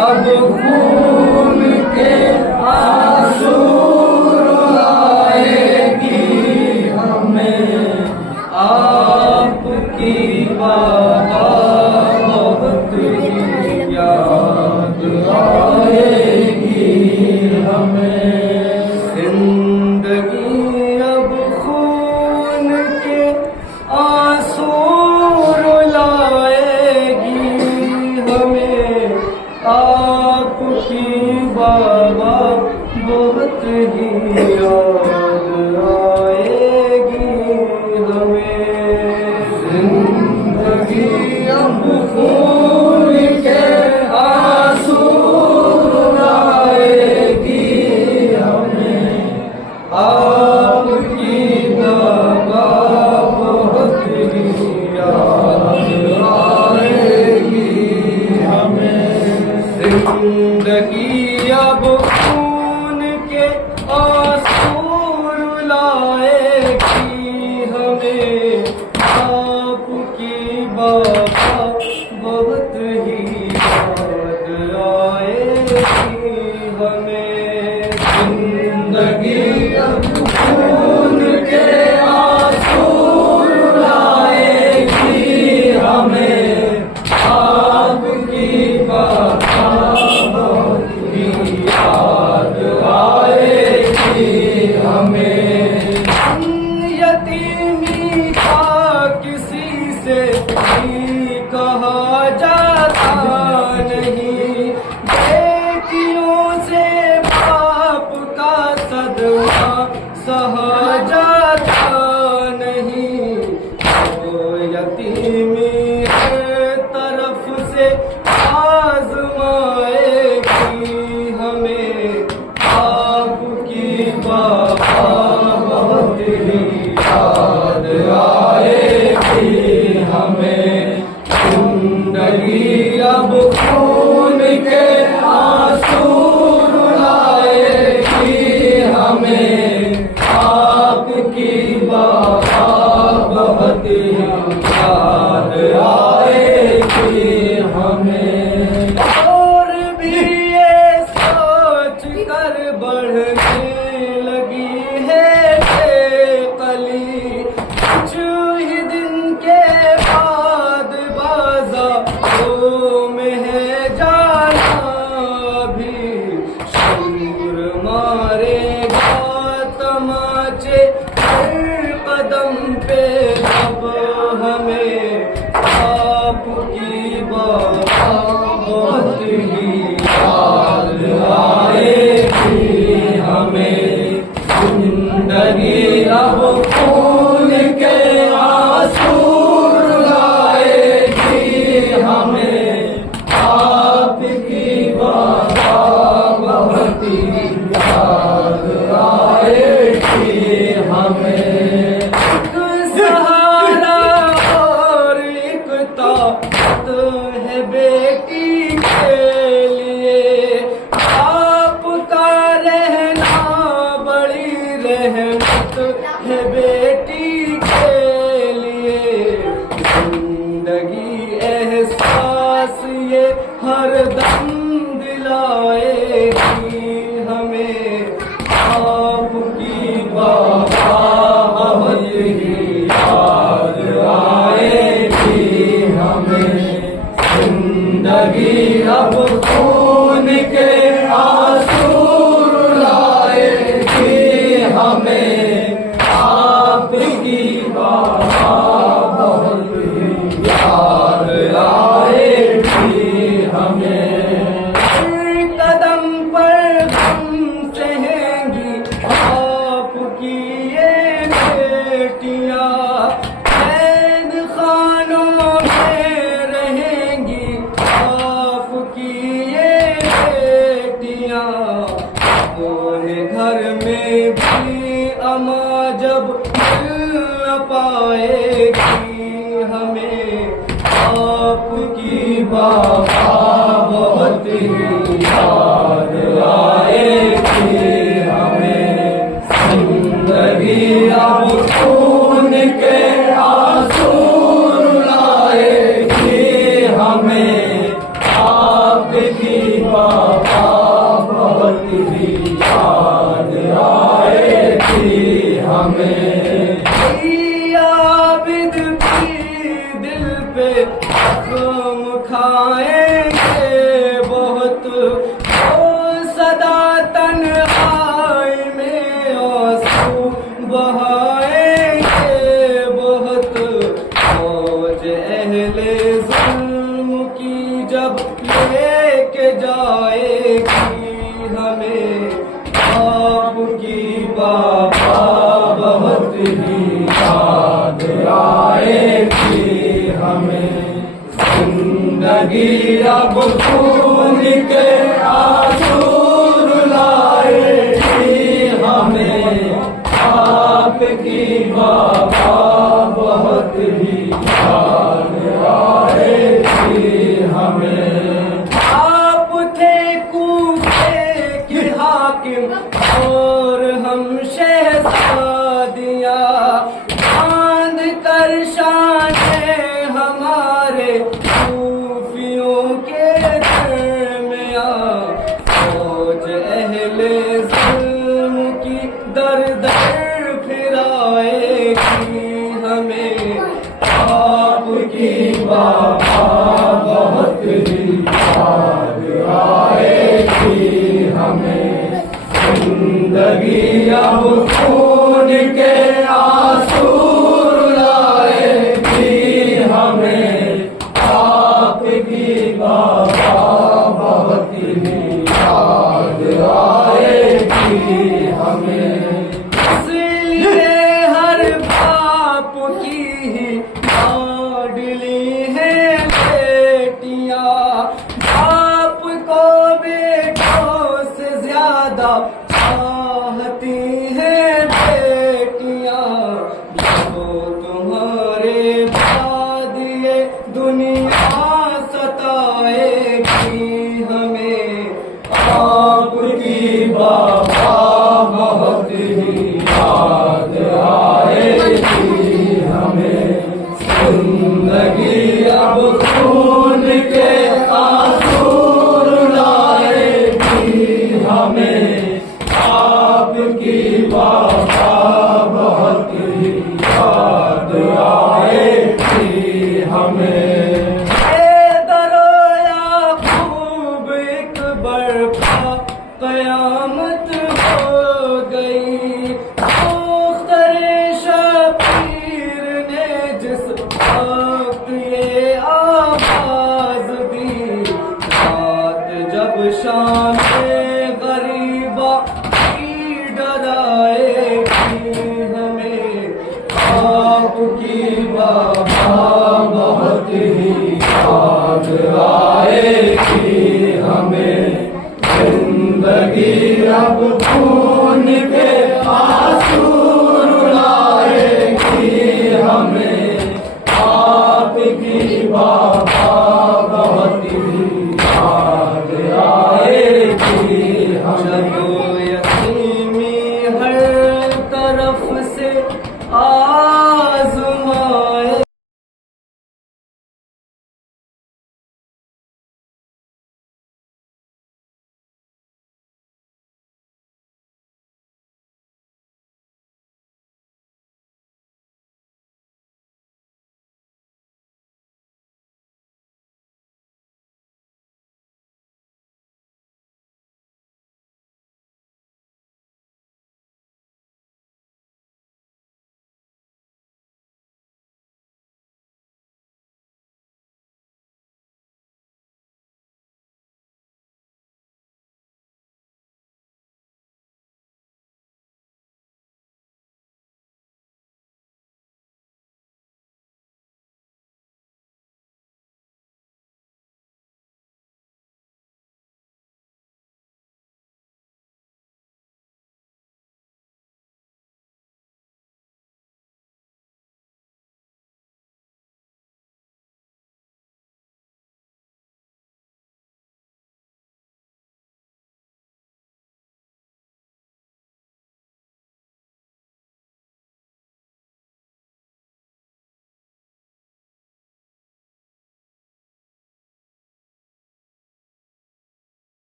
اب خون کے آنسو رلائے گی ہمیں آپ کی بابا بہت ہی یاد آئے گی ہمیں زندگی اب خون کے آنسو رلائے گی ہمیں آپ کی بابا بہت ہی یاد آئے گی ہمیں زندگی اب خون کے آنسو رلائے گی ہمیں آپ کی بابا بہت ہی یاد آئے گی ہمیں زندگی اب خون کے آنسو رلائے گی ہمیں آپ کی بابا بہت ہی یاد آئے گی ہمیں زندگی اب خون کے آنسو رلائے گی ہمیں آپ کی بابا بہت ہی یاد آئے گی ہمیں یتیمی کا کسی سے بھی کہا جاتا نہیں بیٹیوں سے باپ کا صدمہ سہا جاتا نہیں وہ یتیمی ہر طرف سے آزمائے گی ہمیں آپ کی بابا بہت ہی یاد آئے گی ہمیں زندگی اب خون کے آنسو رلائے گی ہمیں آپ کی بابا بہت ہی یاد آئے گی ہمیں اور بھی یہ سوچ کر بڑھنے لگی ہے بے قلی کچھ ہی دن کے بعد بازاروں میں ہے جانا بھی شور مارے گا تماچے ہر قدم پہ جب ہمیں آپ کی بابا بہت ہی یاد آئے گی ہمیں زندگی اب خون کے آنسو رلائے گی ہمیں آپ کی بابا بہت ہی یاد آئے گی ہمیں سہارا اور ایک طاقت ہے بیٹی کے لیے آپ کا رہنا بڑی رحمت ہے بیٹی کے لیے زندگی احساس یہ ہر دم دلائے گی ہمیں آپ کی بابا بہت ہی یاد آئے گی ہمیں زندگی اب خون کے آنسو رلائے گی ہمیں آپ کی بابا بہت ہی یاد آئے گی ہمیں قدم پر ہم سہیں گی آپ کی یہ بیٹیاں قید خانوں میں رہیں گی آپ کی یہ بیٹیاں اپنے گھر میں بھی اما جب مل نہ پائے گی ہمیں آپ کی بابا بہت بہت ہی یاد آئے گی ہمیں زندگی اب خون کے آنسو رلائے گی ہمیں آپ کی وفا بہت ہی یاد آئے گی ہمیں عابد بھی دل پہ زخم کھائیں گے بہت وہ صدا تنہائی میں آنسو بہائیں گے بہت فوج اہل ظلم کی جب لے کے جائے گی ہمیں آپ کی وفا بہت ہی یاد آئے گی ہمیں زندگی اب خون کے آنسو رلائے گی ہمیں آپ کی وفا بہت ہی یاد آئے گی ہمیں آپ تھے کوفے کے حاکم اور ہم شہزادیاں باندھ کر شان ہمارے صوفیوں کے درمیان فوج اہل ظلم کی در در پھرائے گی ہمیں آپ کی وفا بہت ہی یاد آئے گی ہمیں زندگی اب خون کے آنسو رلائے گی ہمیں آپ کی وفا بہت ہی یاد آئے گی ہمیں اس لیے ہر باپ کی ہی لاڈلی ہیں بیٹیاں باپ کو بیٹوں سے زیادہ چاہتی ہیں بیٹیاں جو تمہارے بعد یہ دنیا ستائے گی ہمیں آپ کی وفا بہت ہی یاد آئے گی ہمیں زندگی اب خون کے آنسو رلائے گی ہمیں آپ کی وفا بہت ہی یاد آئے گی ہمیں یعقوب ایک برپا قیامت ہو گئی مختار شبیر نے جس وقت یہ آواز دی رات جب شام غریبا کی ڈرائے گی ہمیں آپ کی وفا بہت ہی